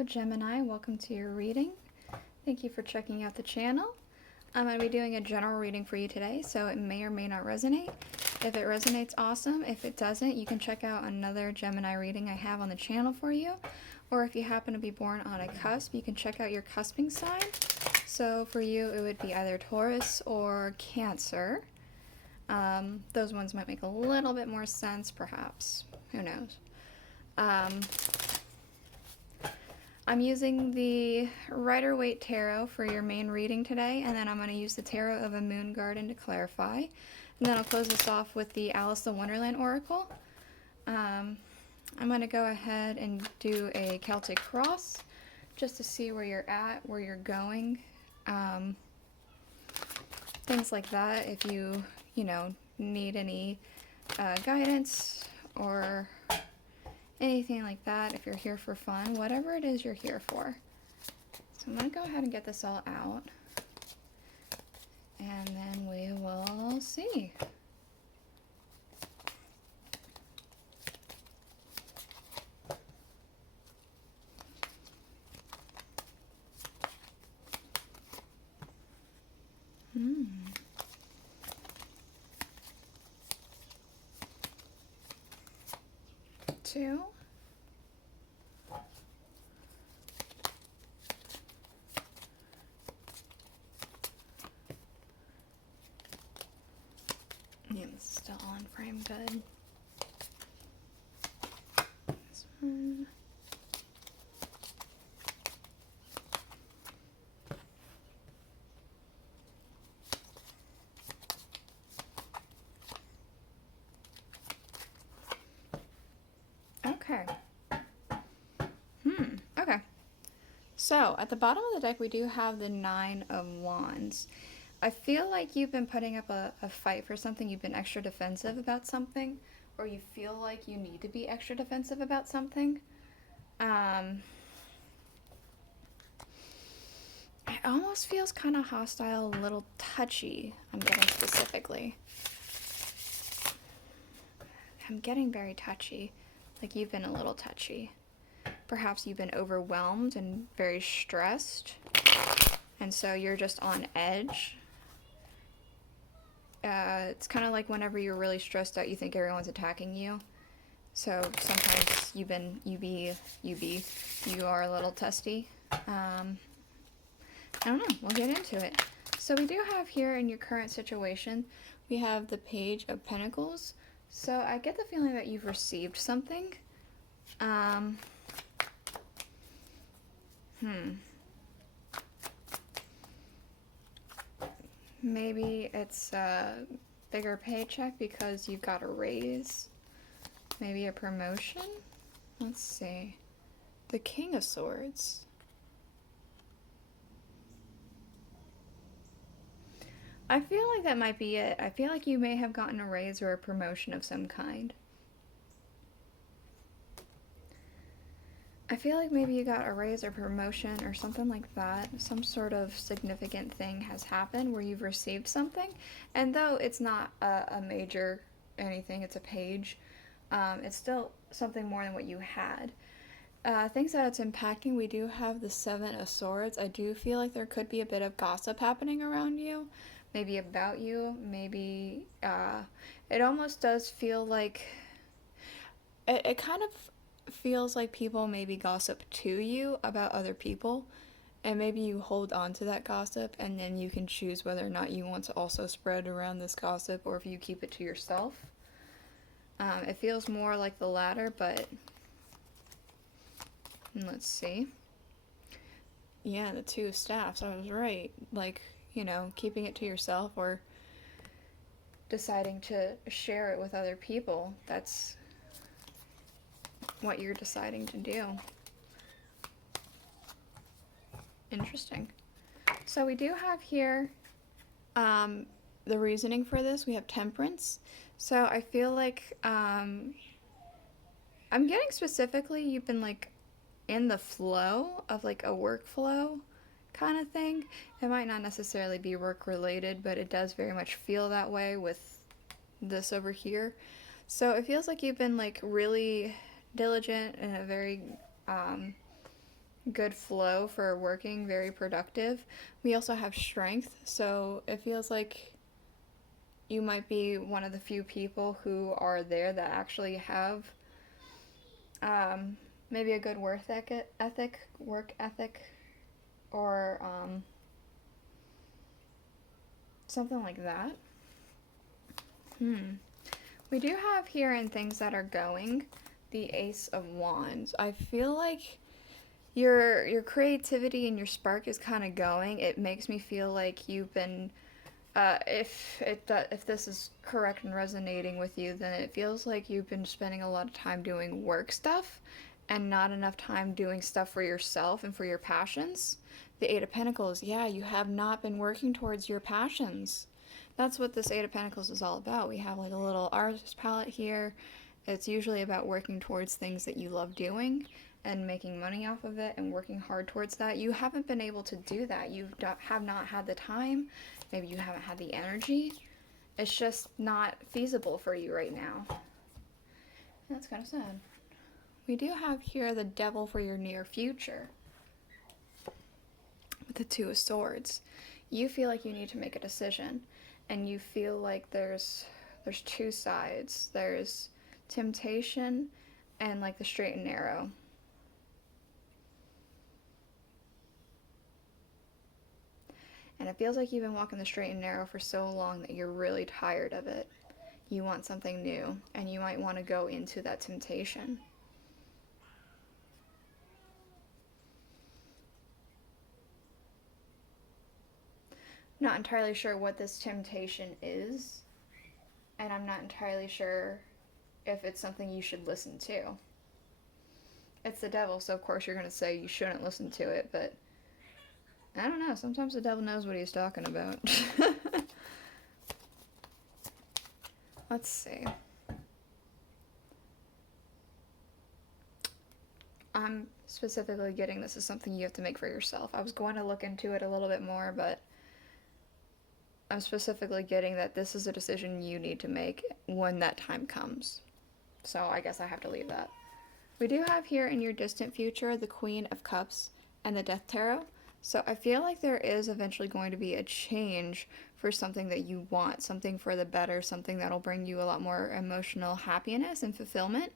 Hello Gemini, welcome to your reading. Thank you for checking out the channel. I'm going to be doing a general reading for you today, so it may or may not resonate. If it resonates, awesome. If it doesn't, you can check out another Gemini reading I have on the channel for you. Or if you happen to be born on a cusp, you can check out your cusping sign. So for you, it would be either Taurus or Cancer. Those ones might make a little bit more sense, perhaps. Who knows? I'm using the Rider-Waite tarot for your main reading today, and then I'm going to use the tarot of a moon garden to clarify. And then I'll close this off with the Alice in Wonderland oracle. I'm going to go ahead and do a Celtic cross just to see where you're at, where you're going. Things like that. If you need any guidance or anything like that, if you're here for fun, whatever it is you're here for. So I'm going to go ahead and get this all out, and then we will see. Two. Yeah, this is still on frame good. This one. Okay. Okay. So, at the bottom of the deck, we do have the Nine of Wands. I feel like you've been putting up a fight for something. You've been extra defensive about something, or you feel like you need to be extra defensive about something. It almost feels kind of hostile, a little touchy, I'm getting specifically. I'm getting very touchy. Like you've been a little touchy. Perhaps you've been overwhelmed and very stressed, and so you're just on edge. It's kind of like whenever you're really stressed out, you think everyone's attacking you. So sometimes you are a little testy. I don't know. We'll get into it. So we do have here in your current situation, we have the Page of Pentacles. So I get the feeling that you've received something. Maybe it's a bigger paycheck because you got a raise. Maybe a promotion? Let's see. The King of Swords. I feel like that might be it. I feel like you may have gotten a raise or a promotion of some kind. I feel like maybe you got a raise or promotion or something like that. Some sort of significant thing has happened where you've received something. And though it's not a major anything, it's a page, it's still something more than what you had. Things that it's impacting, we do have the Seven of Swords. I do feel like there could be a bit of gossip happening around you. Maybe about you. Maybe it almost does feel like... It kind of feels like people maybe gossip to you about other people, and maybe you hold on to that gossip, and then you can choose whether or not you want to also spread around this gossip or if you keep it to yourself. It feels more like the latter, but let's see. Yeah, the Two of Staffs, I was right. Like, keeping it to yourself or deciding to share it with other people. That's what you're deciding to do. Interesting. So we do have here the reasoning for this. We have Temperance. So I feel like I'm getting specifically you've been like in the flow of like a workflow kind of thing. It might not necessarily be work related, but it does very much feel that way with this over here. So it feels like you've been like really diligent and a very good flow for working, very productive. We also have strength, so it feels like you might be one of the few people who are there that actually have um, maybe a good work ethic, or something like that. We do have here in things that are going the Ace of Wands. I feel like your creativity and your spark is kind of going. It makes me feel like you've been if this is correct and resonating with you, then it feels like you've been spending a lot of time doing work stuff and not enough time doing stuff for yourself and for your passions. The Eight of Pentacles, yeah, you have not been working towards your passions. That's what this Eight of Pentacles is all about. We have like a little artist palette here. It's usually about working towards things that you love doing and making money off of it and working hard towards that. You haven't been able to do that. You have not had the time. Maybe you haven't had the energy. It's just not feasible for you right now. That's kind of sad. We do have here the Devil for your near future with the Two of Swords. You feel like you need to make a decision, and you feel like there's two sides. There's temptation and like the straight and narrow. And it feels like you've been walking the straight and narrow for so long that you're really tired of it. You want something new, and you might want to go into that temptation. Not entirely sure what this temptation is, and I'm not entirely sure if it's something you should listen to. It's the devil, so of course you're going to say you shouldn't listen to it, but I don't know. Sometimes the devil knows what he's talking about. Let's see. I'm specifically getting this is something you have to make for yourself. I was going to look into it a little bit more, but I'm specifically getting that this is a decision you need to make when that time comes. So I guess I have to leave that. We do have here in your distant future the Queen of Cups and the Death Tarot. So I feel like there is eventually going to be a change for something that you want, something for the better, something that'll bring you a lot more emotional happiness and fulfillment.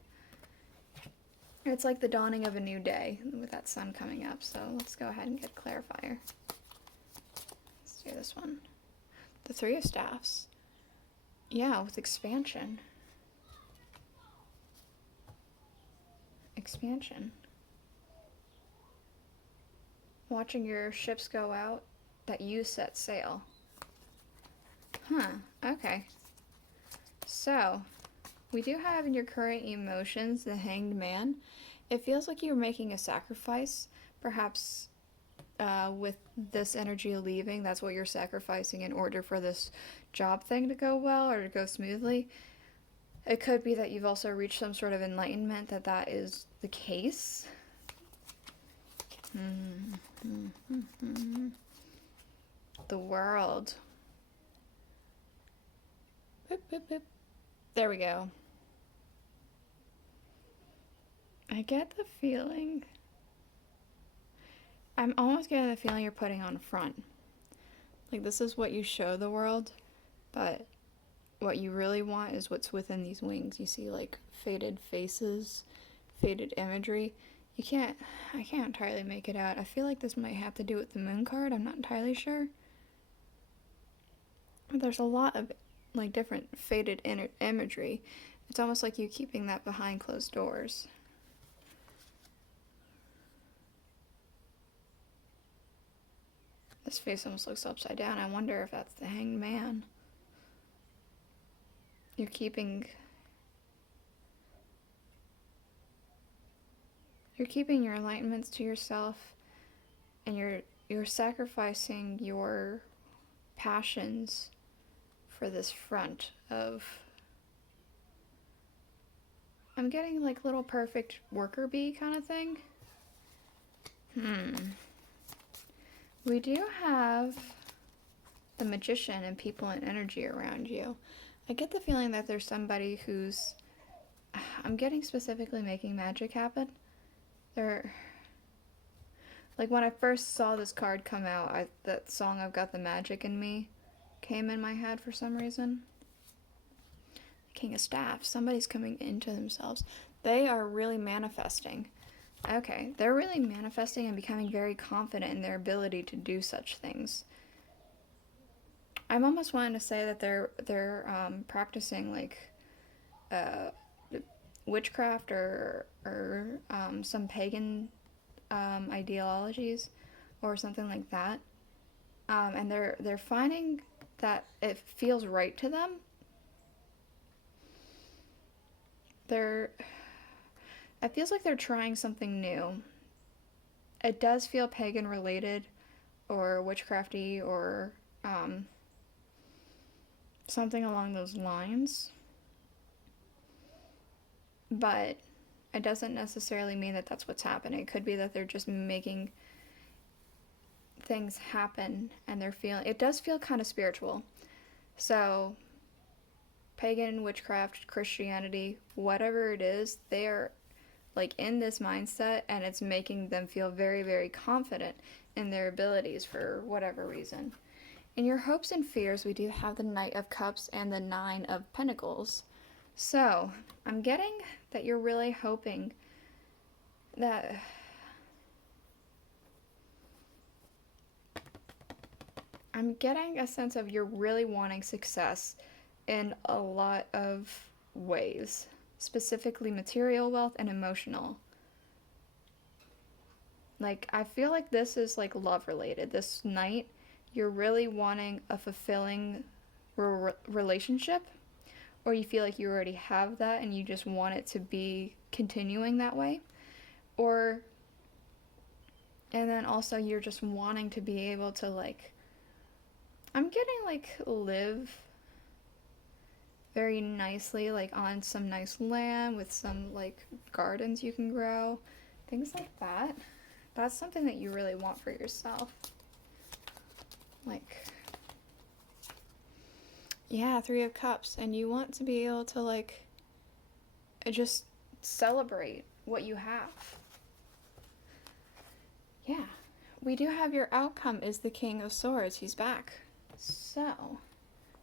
It's like the dawning of a new day with that sun coming up. So let's go ahead and get a clarifier. Let's do this one. The Three of Staffs. Yeah, with expansion. Expansion. Watching your ships go out that you set sail. Huh, okay. So, we do have in your current emotions the Hanged Man. It feels like you're making a sacrifice, perhaps with this energy leaving. That's what you're sacrificing in order for this job thing to go well or to go smoothly. It could be that you've also reached some sort of enlightenment that is the case. The World. Boop, boop, boop. There we go. I get the feeling. I'm almost getting the feeling you're putting on a front. Like this is what you show the world, but what you really want is what's within these wings. You see like faded faces, faded imagery. I can't entirely make it out. I feel like this might have to do with the moon card. I'm not entirely sure. There's a lot of like different faded imagery. It's almost like you keeping that behind closed doors. This face almost looks upside down. I wonder if that's the Hanged Man. You're keeping your enlightenments to yourself, and you're sacrificing your passions for this front of, I'm getting like little perfect worker bee kind of thing. We do have the Magician and people and energy around you. I get the feeling that there's somebody who's, I'm getting specifically making magic happen. Like when I first saw this card come out, that song "I've Got the Magic in Me" came in my head for some reason. King of Staffs. Somebody's coming into themselves. They are really manifesting. Okay, they're really manifesting and becoming very confident in their ability to do such things. I'm almost wanting to say that they're practicing like witchcraft or some pagan ideologies or something like that, and they're finding that it feels right to them. It feels like they're trying something new. It does feel pagan related or witchcrafty or something along those lines. But it doesn't necessarily mean that that's what's happening. It could be that they're just making things happen and they're feeling, it does feel kind of spiritual. So pagan, witchcraft, Christianity, whatever it is, they are like in this mindset, and it's making them feel very, very confident in their abilities for whatever reason. In your hopes and fears, we do have the Knight of Cups and the Nine of Pentacles. So I'm getting that you're really hoping that I'm getting a sense of you're really wanting success in a lot of ways, specifically material wealth and emotional. Like, I feel like this is like love related. This night, you're really wanting a fulfilling relationship, or you feel like you already have that and you just want it to be continuing that way. Or, and then also you're just wanting to be able to like, I'm getting like live very nicely, like on some nice land with some like gardens you can grow, things like that. That's something that you really want for yourself. Like, yeah, Three of Cups, and you want to be able to like just celebrate what you have. Yeah, we do have your outcome is the King of Swords. He's back. So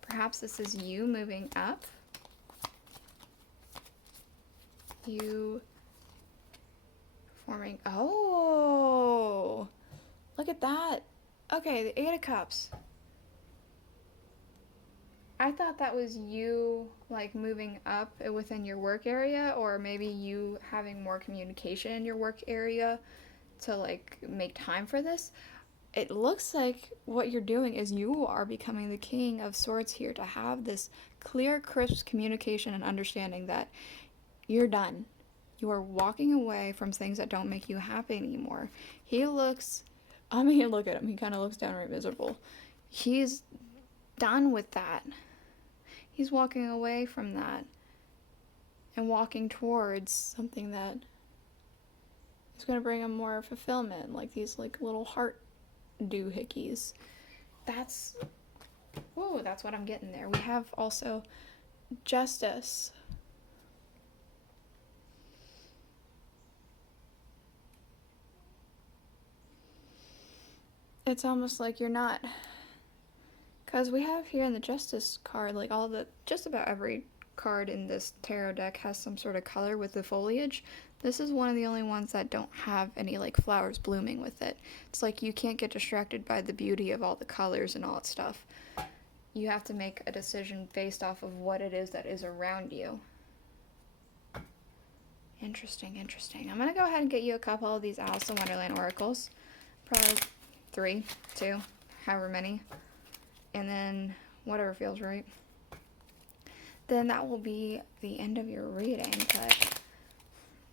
perhaps this is you moving up. You forming, oh, look at that. Okay, the Eight of Cups. I thought that was you like moving up within your work area, or maybe you having more communication in your work area to like make time for this. It looks like what you're doing is you are becoming the King of Swords here, to have this clear, crisp communication and understanding that you're done. You are walking away from things that don't make you happy anymore. He looks, I mean, look at him. He kind of looks downright miserable. He's done with that. He's walking away from that and walking towards something that is going to bring him more fulfillment, like these like little heart doohickeys. That's what I'm getting there. We have also Justice. It's almost like you're not, because we have here in the Justice card, like just about every card in this tarot deck has some sort of color with the foliage. This is one of the only ones that don't have any like flowers blooming with it. It's like you can't get distracted by the beauty of all the colors and all that stuff. You have to make a decision based off of what it is that is around you. Interesting. I'm going to go ahead and get you a couple of these Alice in Wonderland oracles. Probably 3, 2, however many. And then whatever feels right. Then that will be the end of your reading, but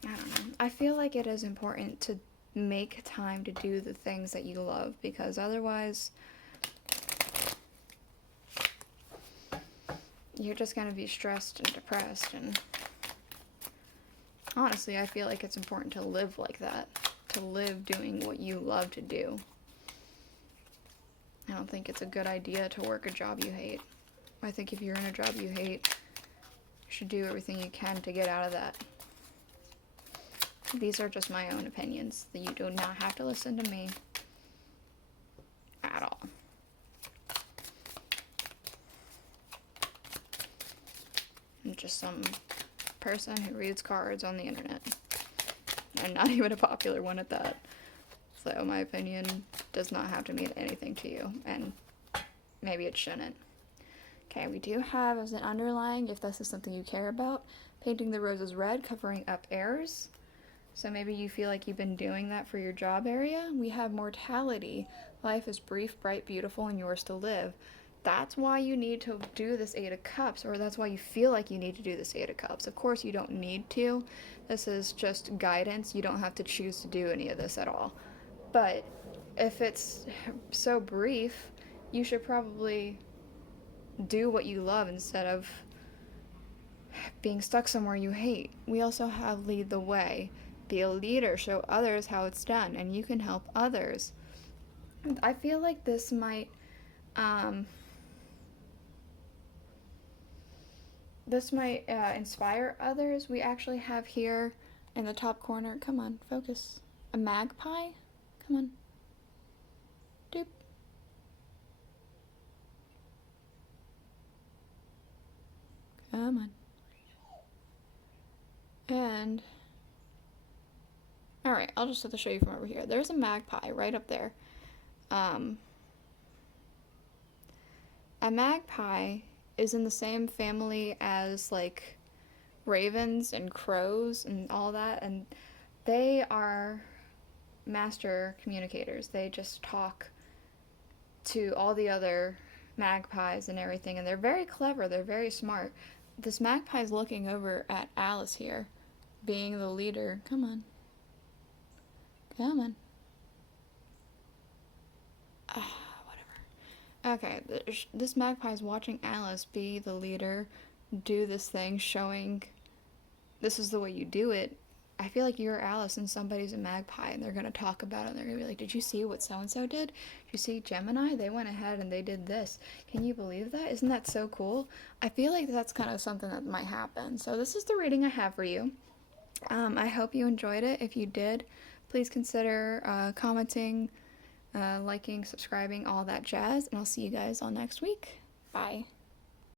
I don't know. I feel like it is important to make time to do the things that you love, because otherwise you're just going to be stressed and depressed. And honestly, I feel like it's important to live like that, to live doing what you love to do. I don't think it's a good idea to work a job you hate. I think if you're in a job you hate, you should do everything you can to get out of that. These are just my own opinions. You do not have to listen to me at all. I'm just some person who reads cards on the internet. And not even a popular one at that. So my opinion does not have to mean anything to you, and maybe it shouldn't. Okay, we do have as an underlying, if this is something you care about, painting the roses red, covering up errors. So maybe you feel like you've been doing that for your job area. We have mortality. Life is brief, bright, beautiful, and yours to live. That's why you need to do this Eight of Cups, or that's why you feel like you need to do this Eight of Cups. Of course, you don't need to. This is just guidance. You don't have to choose to do any of this at all. But if it's so brief, you should probably do what you love instead of being stuck somewhere you hate. We also have lead the way. Be a leader, show others how it's done, and you can help others. I feel like this might inspire others. We actually have here in the top corner, come on, focus, a magpie. Come on. Doop. Come on. And alright, I'll just have to show you from over here. There's a magpie right up there. A magpie is in the same family as like ravens and crows and all that, and they are master communicators. They just talk to all the other magpies and everything, and they're very clever. They're very smart. This magpie is looking over at Alice here, being the leader. Come on. Come on. Whatever. Okay, this magpie is watching Alice be the leader, do this thing, showing this is the way you do it. I feel like you're Alice and somebody's a magpie, and they're going to talk about it, and they're going to be like, did you see what so-and-so did? Did you see Gemini? They went ahead and they did this. Can you believe that? Isn't that so cool? I feel like that's kind of something that might happen. So this is the reading I have for you. I hope you enjoyed it. If you did, please consider commenting, liking, subscribing, all that jazz, and I'll see you guys all next week. Bye.